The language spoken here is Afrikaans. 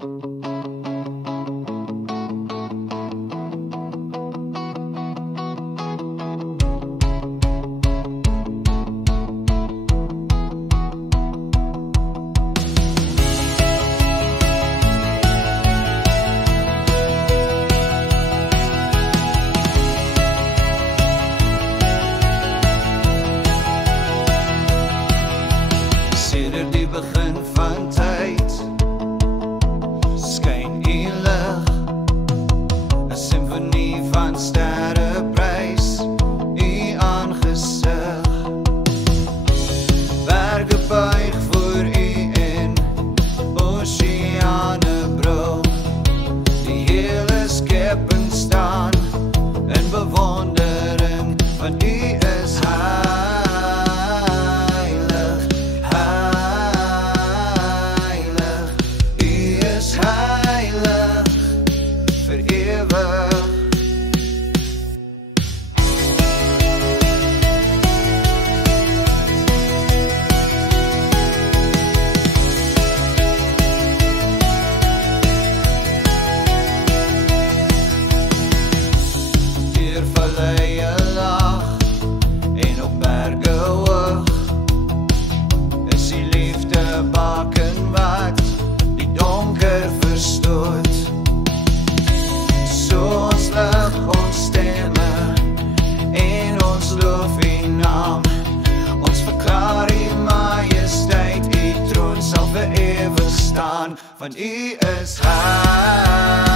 Sedert die begin van tyd skyn u lig, 'n simfonie van sterre prys u aangesig. Berge buig voor u en oseane brul, die hele skepping staan in bewondering, want u is heilig, vir ewig. Deur valleie lag en op berge hoog, is die liefde baken wat die donker verstoot. So ons lig ons stemme en ons loof u naam, ons verklaar u majesteit, u troon sal vir ewig staan, want u is heilig.